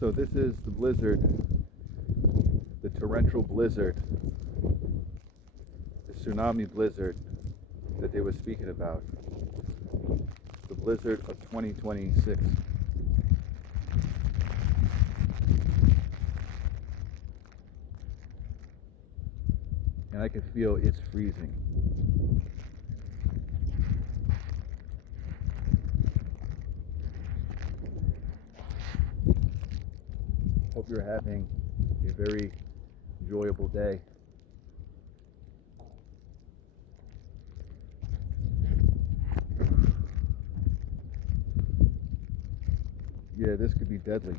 So this is the blizzard, the torrential blizzard, the tsunami blizzard that they were speaking about. The blizzard of 2026. And I can feel it's freezing. Hope you're having a very enjoyable day. Yeah, this could be deadly.